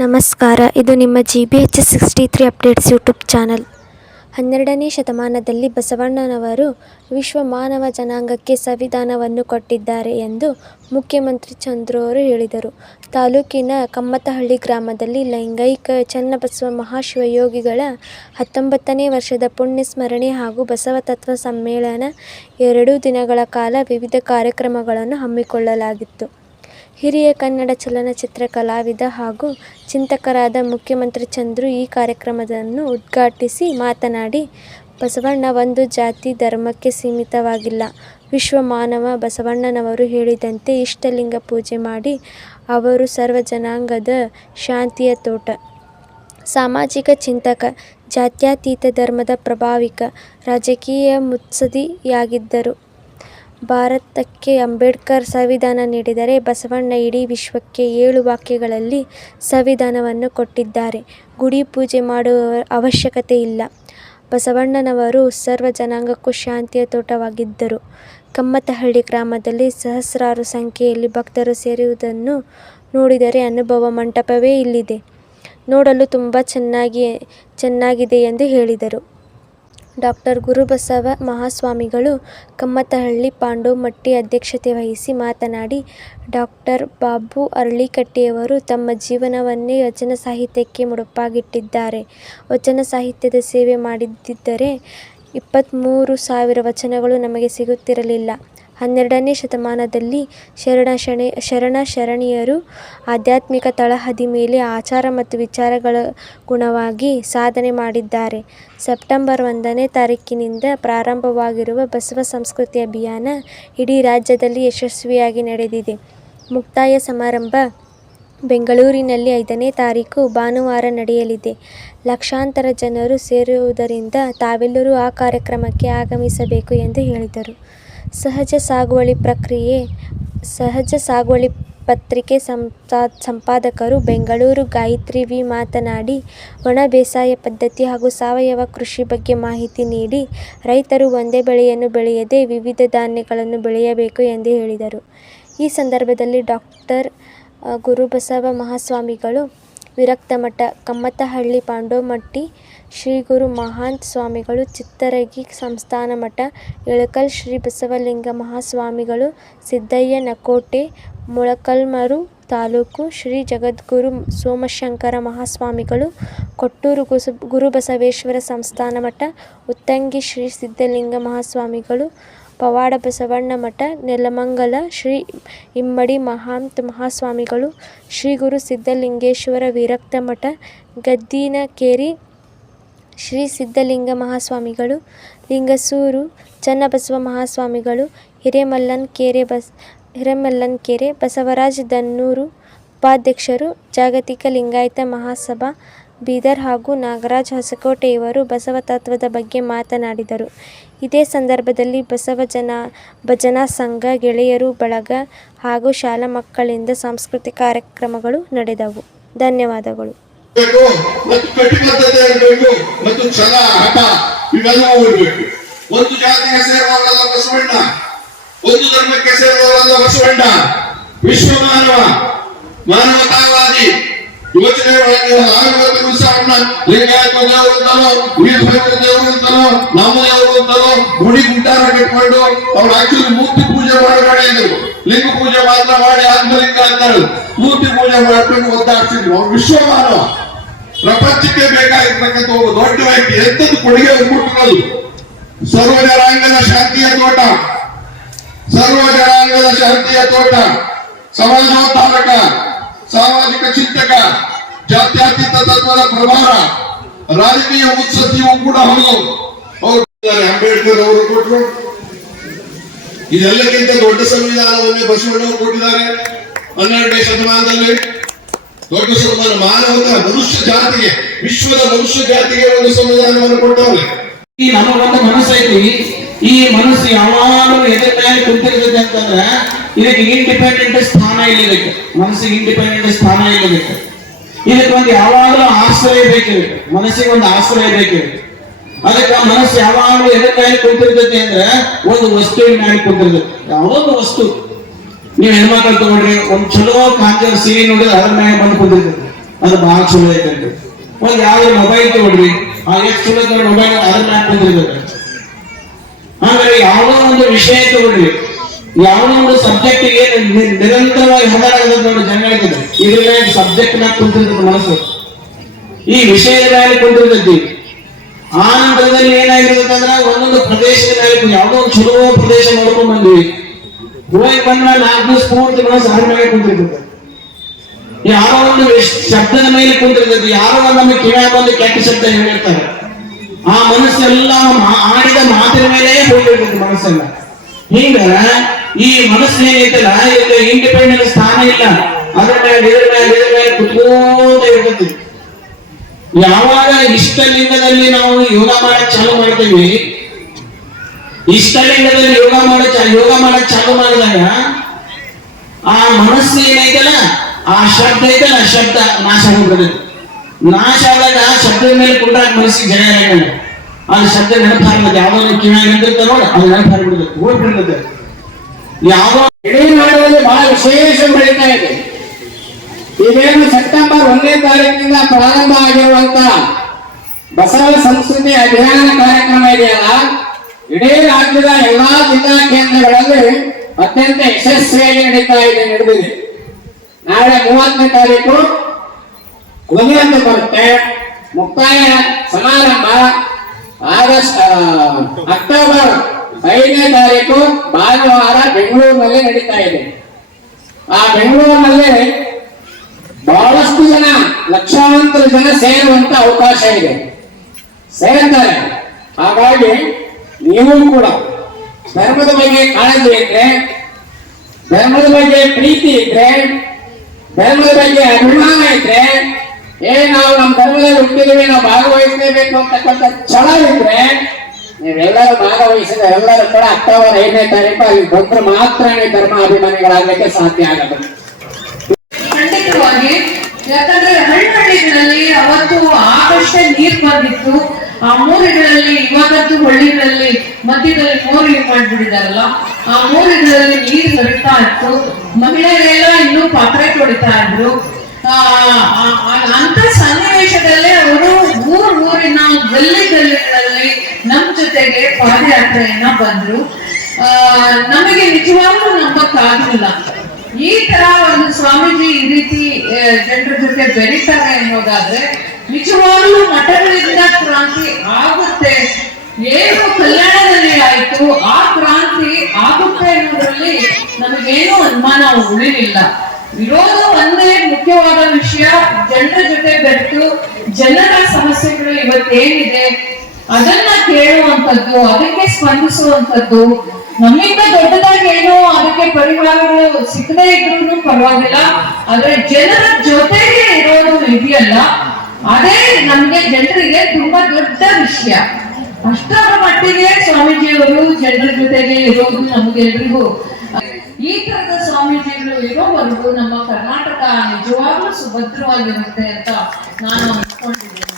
ನಮಸ್ಕಾರ, ಇದು ನಿಮ್ಮ G B H S sixty three updates YouTube channel ಹನ್ನೆರಡನೇ ಶತಮಾನದಲ್ಲಿ ಬಸವಣ್ಣನವರು ವಿಶ್ವ ಮಾನವ ಜನಾಂಗಕ್ಕೆ ಸಂವಿಧಾನವನ್ನು ಕೊಟ್ಟಿದ್ದಾರೆ ಎಂದು ಮುಖ್ಯಮಂತ್ರಿ ಚಂದ್ರವರು ಹೇಳಿದರು. ತಾಲೂಕಿನ ಕಮ್ಮತಹಳ್ಳಿ ಗ್ರಾಮದಲ್ಲಿ ಲೈಂಗೈಕ ಚನ್ನಬಸವ ಮಹಾಶಿವಯೋಗಿಗಳ ಹತ್ತೊಂಬತ್ತನೇ ವರ್ಷದ ಪುಣ್ಯಸ್ಮರಣೆ ಹಾಗೂ ಬಸವ ತತ್ವ ಸಮ್ಮೇಳನ ಎರಡು ದಿನಗಳ ಕಾಲ ವಿವಿಧ ಕಾರ್ಯಕ್ರಮಗಳನ್ನು ಹಮ್ಮಿಕೊಳ್ಳಲಾಗಿತ್ತು. ಹಿರಿಯ ಕನ್ನಡ ಚಲನಚಿತ್ರ ಕಲಾವಿದ ಹಾಗೂ ಚಿಂತಕರಾದ ಮುಖ್ಯಮಂತ್ರಿ ಚಂದ್ರು ಈ ಕಾರ್ಯಕ್ರಮವನ್ನು ಉದ್ಘಾಟಿಸಿ ಮಾತನಾಡಿ, ಬಸವಣ್ಣ ಒಂದು ಜಾತಿ, ಧರ್ಮಕ್ಕೆ ಸೀಮಿತವಾಗಿಲ್ಲ. ವಿಶ್ವ ಮಾನವ ಬಸವಣ್ಣನವರು ಹೇಳಿದಂತೆ ಇಷ್ಟಲಿಂಗ ಪೂಜೆ ಮಾಡಿ ಅವರು ಸರ್ವ ಜನಾಂಗದ ಶಾಂತಿಯ ತೋಟ. ಸಾಮಾಜಿಕ ಚಿಂತಕ, ಜಾತ್ಯತೀತ ಧರ್ಮದ ಪ್ರಭಾವಿಕ, ರಾಜಕೀಯ ಮುತ್ಸದ್ದಿಯಾಗಿದ್ದರು. ಭಾರತಕ್ಕೆ ಅಂಬೇಡ್ಕರ್ ಸಂವಿಧಾನ ನೀಡಿದರೆ ಬಸವಣ್ಣ ಇಡೀ ವಿಶ್ವಕ್ಕೆ ಏಳು ವಾಕ್ಯಗಳಲ್ಲಿ ಸಂವಿಧಾನವನ್ನು ಕೊಟ್ಟಿದ್ದಾರೆ. ಗುಡಿ ಪೂಜೆ ಮಾಡುವ ಅವಶ್ಯಕತೆ ಇಲ್ಲ. ಬಸವಣ್ಣನವರು ಸರ್ವ ಜನಾಂಗಕ್ಕೂ ಶಾಂತಿಯ ತೋಟವಾಗಿದ್ದರು. ಕಮ್ಮತಹಳ್ಳಿ ಗ್ರಾಮದಲ್ಲಿ ಸಹಸ್ರಾರು ಸಂಖ್ಯೆಯಲ್ಲಿ ಭಕ್ತರು ಸೇರುವುದನ್ನು ನೋಡಿದರೆ ಅನುಭವ ಮಂಟಪವೇ ಇಲ್ಲಿದೆ. ನೋಡಲು ತುಂಬ ಚೆನ್ನಾಗಿ, ಚೆನ್ನಾಗಿದೆ ಎಂದು ಹೇಳಿದರು. ಡಾ. ಗುರುಬಸವ ಮಹಾಸ್ವಾಮಿಗಳು ಕಮ್ಮತಹಳ್ಳಿ ಪಾಂಡೋಮಟ್ಟಿ ಅಧ್ಯಕ್ಷತೆ ವಹಿಸಿ ಮಾತನಾಡಿ, ಡಾಕ್ಟರ್ ಬಾಬು ಅರಳಿಕಟ್ಟಿಯವರು ತಮ್ಮ ಜೀವನವನ್ನೇ ವಚನ ಸಾಹಿತ್ಯಕ್ಕೆ ಮುಡುಪಾಗಿಟ್ಟಿದ್ದಾರೆ. ವಚನ ಸಾಹಿತ್ಯದ ಸೇವೆ ಮಾಡದಿದ್ದರೆ ಇಪ್ಪತ್ತ್ಮೂರು ಸಾವಿರ ವಚನಗಳು ನಮಗೆ ಸಿಗುತ್ತಿರಲಿಲ್ಲ. ಹನ್ನೆರಡನೇ ಶತಮಾನದಲ್ಲಿ ಶರಣ ಶರಣ ಶರಣಿಯರು ಆಧ್ಯಾತ್ಮಿಕ ತಳಹದಿ ಮೇಲೆ ಆಚಾರ ಮತ್ತು ವಿಚಾರಗಳ ಗುಣವಾಗಿ ಸಾಧನೆ ಮಾಡಿದ್ದಾರೆ. ಸೆಪ್ಟೆಂಬರ್ ಒಂದನೇ ತಾರೀಕಿನಿಂದ ಪ್ರಾರಂಭವಾಗಿರುವ ಬಸವ ಸಂಸ್ಕೃತಿ ಅಭಿಯಾನ ಇಡೀ ರಾಜ್ಯದಲ್ಲಿ ಯಶಸ್ವಿಯಾಗಿ ನಡೆದಿದೆ. ಮುಕ್ತಾಯ ಸಮಾರಂಭ ಬೆಂಗಳೂರಿನಲ್ಲಿ ಐದನೇ ತಾರೀಕು ಭಾನುವಾರ ನಡೆಯಲಿದೆ. ಲಕ್ಷಾಂತರ ಜನರು ಸೇರುವುದರಿಂದ ತಾವೆಲ್ಲರೂ ಆ ಕಾರ್ಯಕ್ರಮಕ್ಕೆ ಆಗಮಿಸಬೇಕು ಎಂದು ಹೇಳಿದರು. ಸಹಜ ಸಾಗುವಳಿ ಪ್ರಕ್ರಿಯೆ ಸಹಜ ಸಾಗುವಳಿ ಪತ್ರಿಕೆ ಸಂಪಾದಕರು, ಬೆಂಗಳೂರು ಗಾಯತ್ರಿ ವಿ ಮಾತನಾಡಿ, ಒಣ ಬೇಸಾಯ ಪದ್ಧತಿ ಹಾಗೂ ಸಾವಯವ ಕೃಷಿ ಬಗ್ಗೆ ಮಾಹಿತಿ ನೀಡಿ, ರೈತರು ಒಂದೇ ಬೆಳೆಯನ್ನು ಬೆಳೆಯದೆ ವಿವಿಧ ಧಾನ್ಯಗಳನ್ನು ಬೆಳೆಯಬೇಕು ಎಂದು ಹೇಳಿದರು. ಈ ಸಂದರ್ಭದಲ್ಲಿ ಡಾಕ್ಟರ್ ಗುರುಬಸವ ಮಹಾಸ್ವಾಮಿಗಳು, ವಿರಕ್ತಮಠ, ಕಮ್ಮತ್ತಹಳ್ಳಿ ಪಾಂಡೋಮಟ್ಟಿ ಶ್ರೀಗುರು ಮಹಾಂತ ಸ್ವಾಮಿಗಳು, ಚಿತ್ತರಗಿ ಸಂಸ್ಥಾನ ಮಠ, ಇಳಕಲ್ ಶ್ರೀ ಬಸವಲಿಂಗ ಮಹಾಸ್ವಾಮಿಗಳು, ಸಿದ್ದಯ್ಯ ನಕೋಟೆ, ಮೊಳಕಲ್ಮರು ತಾಲೂಕು ಶ್ರೀ ಜಗದ್ಗುರು ಸೋಮಶಂಕರ ಮಹಾಸ್ವಾಮಿಗಳು, ಕೊಟ್ಟೂರು ಗುರುಬಸವೇಶ್ವರ ಸಂಸ್ಥಾನ ಮಠ, ಉತ್ತಂಗಿ ಶ್ರೀ ಸಿದ್ಧಲಿಂಗ ಮಹಾಸ್ವಾಮಿಗಳು, ಪವಾಡ ಬಸವಣ್ಣ ಮಠ, ನೆಲಮಂಗಲ ಶ್ರೀ ಇಮ್ಮಡಿ ಮಹಾಂತ ಮಹಾಸ್ವಾಮಿಗಳು, ಶ್ರೀ ಗುರು ಸಿದ್ಧಲಿಂಗೇಶ್ವರ ವಿರಕ್ತ ಮಠ, ಗದ್ದಿನಕೆರೆ ಶ್ರೀ ಸಿದ್ಧಲಿಂಗ ಮಹಾಸ್ವಾಮಿಗಳು, ಲಿಂಗಸೂರು ಚನ್ನಬಸವ ಮಹಾಸ್ವಾಮಿಗಳು, ಹಿರೇಮಲ್ಲನಕೆರೆ ಬಸವರಾಜ್ ದನ್ನೂರು ಉಪಾಧ್ಯಕ್ಷರು, ಜಾಗತಿಕ ಲಿಂಗಾಯತ ಮಹಾಸಭಾ, ಬೀದರ್ ಹಾಗೂ ನಾಗರಾಜ್ ಹೊಸಕೋಟೆಯವರು ಬಸವ ತತ್ವದ ಬಗ್ಗೆ ಮಾತನಾಡಿದರು. ಇದೇ ಸಂದರ್ಭದಲ್ಲಿ ಬಸವ ಜನ ಭಜನಾ ಸಂಘ, ಗೆಳೆಯರು ಬಳಗ ಹಾಗೂ ಶಾಲಾ ಮಕ್ಕಳಿಂದ ಸಾಂಸ್ಕೃತಿಕ ಕಾರ್ಯಕ್ರಮಗಳು ನಡೆದವು. ಧನ್ಯವಾದಗಳು. ಮತ್ತು ಕಟಿಬದ್ಧತೆ ಇರಬೇಕು ಮತ್ತು ಛಲ ಹಠ, ಇವೆಲ್ಲವೂ ಇರಬೇಕು ಒಂದು ಜಾತಿಗೆ ಸೇರುವವರಲ್ಲ ಬಸವಣ್ಣ, ಒಂದು ಧರ್ಮಕ್ಕೆ ಸೇರುವವರಲ್ಲ ಬಸವಣ್ಣ. ವಿಶ್ವ ಮಾನವ ಮಾನವತಾವಾದಿ ಯೋಚನೆ ಒಳಗೆ ನಾವಿವತ್ತು ಬಸವಣ್ಣ ಲಿಂಗಾಯತ ದೇವರು ಅಂತಲೋ ವೀರಭದ್ರ ದೇವರು ಅಂತಲೋ ನಮ್ಮ ದೇವರು ಅಂತಲೋ ಗುಡಿ ಗುಡ್ಡಾರ ಕಟ್ಕೊಂಡು ಅವ್ರು ಆಕ್ಚುಲಿ ಮೂರ್ತಿ ಪೂಜೆ ಮಾಡಬೇಡ ಇದ್ರು ಲಿಂಗ ಪೂಜೆ ಮಾತ್ರ ಮಾಡಿ ಆತ್ಮಲಿಂಗ ಅಂತಾರೆ ಮೂರ್ತಿ ಪೂಜೆ ಮಾಡ್ಕೊಂಡು ಒದ್ದಾಡ್ತಿದ್ರು. ಅವ್ರು ವಿಶ್ವ ಮಾನವ. ಪ್ರಪಂಚಕ್ಕೆ ಬೇಕಾಗಿರ್ತಕ್ಕಂಥ ಒಬ್ಬ ದೊಡ್ಡ ವ್ಯಕ್ತಿ ಎಂತದ್ದು ಕೊಡುಗೆ ಕೊಟ್ಟಿರೋದು ಸರ್ವ ಜನಾಂಗದ ಶಾಂತಿಯ ತೋಟ. ಸರ್ವ ಜನಾಂಗದ ಶಾಂತಿಯ ತೋಟ. ಸಮಾಜೋತ್ಥಾನಕ, ಸಾಮಾಜಿಕ ಚಿಂತಕ, ಜಾತ್ಯಾತೀತ ತತ್ವದ ಪ್ರಭಾರ ರಾಜಕೀಯ ಉತ್ಸತಿಯೂ ಕೂಡ ಹೌದು. ಅವರು ಅಂಬೇಡ್ಕರ್ ಅವರು ಕೊಟ್ಟರು ಇದೆಲ್ಲಕ್ಕಿಂತ ದೊಡ್ಡ ಸಂವಿಧಾನವನ್ನೇ ಬಸವಣ್ಣವರು ಕೊಟ್ಟಿದ್ದಾರೆ. ಹನ್ನೆರಡನೇ ಶತಮಾನದಲ್ಲಿ. ದೊಡ್ಡ ಸಂವಿಧಾನ ಮಾನವನ ಮನುಷ್ಯ ಜಾತಿಗೆ, ವಿಶ್ವದ ಮನುಷ್ಯ ಜಾತಿಗೆ ಒಂದು ಸಂವಿಧಾನವನ್ನು ಕೊಟ್ಟವ್ರೆ. ಈ ನಮಗೊಂದು ಮನಸ್ಸು ಐತಿ. ಈ ಮನಸ್ಸು ಯಾವಾಗಲೂ ಎದೆ ಮೇಲೆ ಕುಂತಿರ್ತದೆ ಅಂತಂದ್ರೆ, ಇದಕ್ಕೆ ಇಂಡಿಪೆಂಡೆಂಟ್ ಸ್ಥಾನ ಇಲ್ಲ ಇದಕ್ಕೆ ಮನಸ್ಸಿಗೆ ಇಂಡಿಪೆಂಡೆಂಟ್ ಸ್ಥಾನ ಇಲ್ಲ ಇದಕ್ಕೆ ಒಂದು ಯಾವಾಗಲೂ ಆಶ್ರಯ ಬೇಕು ಮನಸ್ಸಿಗೆ ಒಂದು ಆಶ್ರಯ ಬೇಕು ಅದಕ್ಕೆ ಮನಸ್ಸು ಯಾವಾಗಲೂ ಎದೆ ಮೇಲೆ ಕುಂತಿರ್ತೈತಿ ಅಂದ್ರೆ, ಒಂದು ವಸ್ತುವಿನ ಮೇಲೆ ಕುಂತಿರ್ತೈತಿ. ಯಾವುದೋ ವಸ್ತು. ನೀವು ಹೆಣ್ಮಕ್ಳು ತಗೊಂಡ್ರಿ ಒಂದ್ ಚಲೋ ಕಾಂಜರ್ ಸೀರೆ ನೋಡಿದ್ರೆ ಅದ್ರ ಮೇಲೆ ಬಂದು ಕುಂತಿರ್ತೈತಿ ಅದು ಬಹಳ ಚಲೋ ಐತಂತೆ ಒಂದ್ ಯಾವ್ದು ಮೊಬೈಲ್ ತಗೊಳ್ರಿ. ಆ ಎಷ್ಟು ಚಲೋ ಐತೆ ಮೊಬೈಲ್ ಅದ್ರ ಮ್ಯಾಗ ಕುಂತಿರ್ಬೇಕು ಆಮೇಲೆ ಯಾವ್ದೋ ಒಂದು ವಿಷಯ ತಗೊಳ್ರಿ. ಯಾವ್ದೋ ಒಂದು ಸಬ್ಜೆಕ್ಟ್ಗೆ ನಿರಂತರವಾಗಿ ಹದರಾಗದ ನೋಡಿ ಜನಗಳಿಗೆ ಇದ್ರ ಮೇಲೆ ಸಬ್ಜೆಕ್ಟ್ ಮ್ಯಾಗ ಕುಂತಿರ್ತದೆ ಮನಸ್ಸು? ಈ ವಿಷಯದ ಮೇಲೆ ಕುಂತಿರ್ತೈತಿ. ಆ ನಂತರದಲ್ಲಿ ಏನಾಗಿರ್ತದೆ ಅಂದ್ರೆ ಒಂದೊಂದು ಪ್ರದೇಶದ ಮೇಲೆ ಯಾವ್ದೋ ಒಂದು ಚಲೋ ಪ್ರದೇಶ ನೋಡ್ಕೊಂಡ್ ಬಂದ್ವಿ. ಹೋಗಿ ಬಂದ ನಾಲ್ಕು ದಿವಸ ಪೂರ್ತಿ ಮನಸ್ಸು ಮೇಲೆ ಕುಂತಿರ್ತದೆ ಯಾರೋ ಒಂದು ಶಬ್ದದ ಮೇಲೆ ಕುಂತಿರ್ತದೆ ಯಾರೋ ನಮಗೆ ಕಿವಿಯಾಗ ಬಂದು ಕೆಟ್ಟ ಶಬ್ದ ಹೇಳಿರ್ತಾರೆ. ಆ ಮನಸ್ಸೆಲ್ಲ ಆಡಿದ ಮಾತಿನ ಮೇಲೆ ಹೋಗಿರ್ತದೆ ಮನಸ್ಸೆಲ್ಲ. ಹಿಂಗ ಈ ಮನಸ್ಸು ಏನೈತಲ್ಲ ಇಲ್ಲಿ ಇಂಡಿಪೆಂಡೆಂಟ್ ಸ್ಥಾನ ಇಲ್ಲ. ಅದ್ರ ಮೇಲೆ, ಇದ್ರ ಮೇಲೆ ಇದ್ರ ಮೇಲೆ ಕುತ್ಕೋತ ಇರ್ತೈತಿ ಯಾವಾಗ ಇಷ್ಟಲಿಂಗದಲ್ಲಿ ನಾವು ಯೋಗ ಮಾಡಕ್ ಚಾಲು ಮಾಡ್ತೀವಿ ಇಷ್ಟಲಿಂಗದಲ್ಲಿ ಯೋಗ ಮಾಡ ಯೋಗ ಮಾಡಕ್ ಚಾಲು ಮಾಡಿದಾಗ ಆ ಮನಸ್ಸು ಏನೈತಲ್ಲ ಆ ಶಬ್ದ ಐತಲ್ಲ? ಶಬ್ದ ನಾಶ ಹೋಗ್ಬಿಡುತ್ತೆ ನಾಶ ಆದಾಗ ಆ ಶಬ್ದದ ಮೇಲೆ ಕುಂಡ್ರಾಗ ಮನಸ್ಸಿಗೆ ಜಯ ಆಗಲ್ಲ ಅದು ಶಬ್ದ ನೆನಪು ಯಾವಾಗ ಯಾವ್ದೋ ಕಿವಿಯಾಗ ನಿಂತಿರ್ತಾರ ನೋಡಿ, ಅದು ನೆನಪಾಗ್ಬಿಡುತ್ತೆ, ಹೋಗ್ಬಿಡುತ್ತೆ. ಯಾವ್ದೋ ಯಾವ ಇಡೀ ಬಹಳ ವಿಶೇಷ ಬೆಳೀತಾ ಇದೆ. ಇದೇನು ಸೆಪ್ಟೆಂಬರ್ ಒಂದನೇ ತಾರೀಕಿನಿಂದ ಪ್ರಾರಂಭ ಆಗಿರುವಂತ ಬಸವ ಸಂಸ್ಕೃತಿ ಅಭಿಯಾನ ಕಾರ್ಯಕ್ರಮ ಇದೆಯಲ್ಲ? ಇಡೀ ರಾಜ್ಯದ ಎಲ್ಲಾ ಜಿಲ್ಲಾ ಕೇಂದ್ರಗಳಲ್ಲಿ ಅತ್ಯಂತ ಯಶಸ್ವಿಯಾಗಿ ನಡೀತಾ ಇದೆ, ನಡೆದಿದೆ. ನಾಳೆ ಮೂವತ್ತನೇ ತಾರೀಕು ಕೊನೆಯಂದು ಬರುತ್ತೆ. ಮುಕ್ತಾಯ ಸಮಾರಂಭ ಆಗಸ್ಟ್ ಅಕ್ಟೋಬರ್ ಐದನೇ ತಾರೀಕು ಭಾನುವಾರ ಬೆಂಗಳೂರಿನಲ್ಲಿ ನಡೀತಾ ಇದೆ. ಆ ಬೆಂಗಳೂರಿನಲ್ಲಿ ಬಹಳಷ್ಟು ಜನ, ಲಕ್ಷಾಂತರ ಜನ ಸೇರುವಂತ ಅವಕಾಶ ಇದೆ. ಸೇರ್ತಾರೆ. ಹಾಗಾಗಿ ನೀವು ಕೂಡ ಧರ್ಮದ ಬಗ್ಗೆ ಕಾಳಜಿ ಇದ್ರೆ, ಧರ್ಮದ ಬಗ್ಗೆ ಪ್ರೀತಿ ಇದ್ರೆ, ಧರ್ಮದ ಬಗ್ಗೆ ಅಭಿಮಾನ ಇದ್ರೆ, ಏ ನಾವು ನಮ್ಮ ಧರ್ಮದಲ್ಲಿ ಹುಟ್ಟಿದೀವಿ, ನಾವು ಭಾಗವಹಿಸಲೇಬೇಕು ಅಂತಕ್ಕಂಥ ಛಲ ಇದ್ರೆ, ನೀವೆಲ್ಲರೂ ಭಾಗವಹಿಸಿದ ಎಲ್ಲರೂ ಕೂಡ ಅಕ್ಟೋಬರ್ ಐದನೇ ತಾರೀಕು ಅಲ್ಲಿ ಬಂದ್ರೆ ಮಾತ್ರ ನೀವು ಧರ್ಮ ಅಭಿಮಾನಿಗಳಾಗಲಿಕ್ಕೆ ಸಾಧ್ಯ ಆಗಬಹುದು ಖಂಡಿತವಾಗಿ, ಯಾಕಂದ್ರೆ ಹಳ್ಳಿಗಳಲ್ಲಿ ಅವತ್ತು ಆಕಷ್ಟ ನೀರ್ ಬಂದಿತ್ತು. ಆ ಮೂರಿಗಳಲ್ಲಿ ಇವಾಗಂತೂ ಹಳ್ಳಿಗಳಲ್ಲಿ, ಮಧ್ಯದಲ್ಲಿ ಮೋರಿ ಮಾಡ್ಬಿಟ್ಟಿದಾರಲ್ಲ, ಆ ಮೋರಿಗಳಲ್ಲಿ ನೀರು ಹರಿತಾ ಇತ್ತು. ಮಹಿಳೆಯರೆಲ್ಲ ಇನ್ನೂ ಪಾತ್ರೆ ತೊಳಿತಾ ಇದ್ರು. ಅಂತ ಸನ್ನಿವೇಶದಲ್ಲೇ ಅವರು ಊರ್ ಊರಿನ ಗಲ್ಲಿ ಗಲ್ಲಿಗಳಲ್ಲಿ ನಮ್ ಜೊತೆಗೆ ಪಾದಯಾತ್ರೆಯನ್ನ ಬಂದ್ರು. ನಮಗೆ ನಿಜವಾಗ್ಲೂ ನಂಬಕ್ಕಾಗ್ಲಿಲ್ಲ. ಈ ತರ ಒಂದು ಸ್ವಾಮೀಜಿ ಈ ರೀತಿ ಜನರ ಜೊತೆ ಬೆರೀತಾರೆ ಅನ್ನೋದಾದ್ರೆ ನಿಜವಾಗ್ಲೂ ಮಠಗಳಿಂದ ಕ್ರಾಂತಿ ಆಗುತ್ತೆ. ಏನು ಕಲ್ಯಾಣದಲ್ಲಿ ಆಯ್ತು, ಆ ಕ್ರಾಂತಿ ಆಗುತ್ತೆ ಅನ್ನೋದ್ರಲ್ಲಿ ನಮಗೇನು ಅನುಮಾನ ಉಳಿಲಿಲ್ಲ. ವಿರೋಧ ಒಂದೇ ಮುಖ್ಯವಾದ ವಿಷಯ, ಜನರ ಜೊತೆ ಬೆರೆತು ಜನರ ಸಮಸ್ಯೆಗಳು ಇವತ್ತೇನಿದೆ ಅದನ್ನ ಕೇಳುವಂತದ್ದು ಅದಕ್ಕೆ ಸ್ಪಂದಿಸುವಂತದ್ದು ನಮ್ಮಿಂದ ದೊಡ್ಡದಾಗಿ ಏನು ಅದಕ್ಕೆ ಪರಿಹಾರಗಳು ಸಿಗದೇ ಇದ್ರು ಪರವಾಗಿಲ್ಲ, ಆದ್ರೆ ಜನರ ಜೊತೆಗೆ ಇರೋದು ಇದೆಯಲ್ಲ, ಅದೇ ನಮ್ಗೆ ಜನರಿಗೆ ತುಂಬಾ ದೊಡ್ಡ ವಿಷಯ. ಅಷ್ಟರ ಮಟ್ಟಿಗೆ ಸ್ವಾಮೀಜಿಯವರು ಜನರ ಜೊತೆಗೆ ಇರೋದು ನಮ್ಗೆಲ್ರಿಗೂ. ಈ ತರದ ಸ್ವಾಮೀಜಿಗಳು ಇರೋವರೆಗೂ ನಮ್ಮ ಕರ್ನಾಟಕ ನಿಜವಾಗ್ಲೂ ಸುಭದ್ರವಾಗಿರುತ್ತೆ ಅಂತ ನಾನು ಅನ್ಕೊಂಡಿದ್ದೀನಿ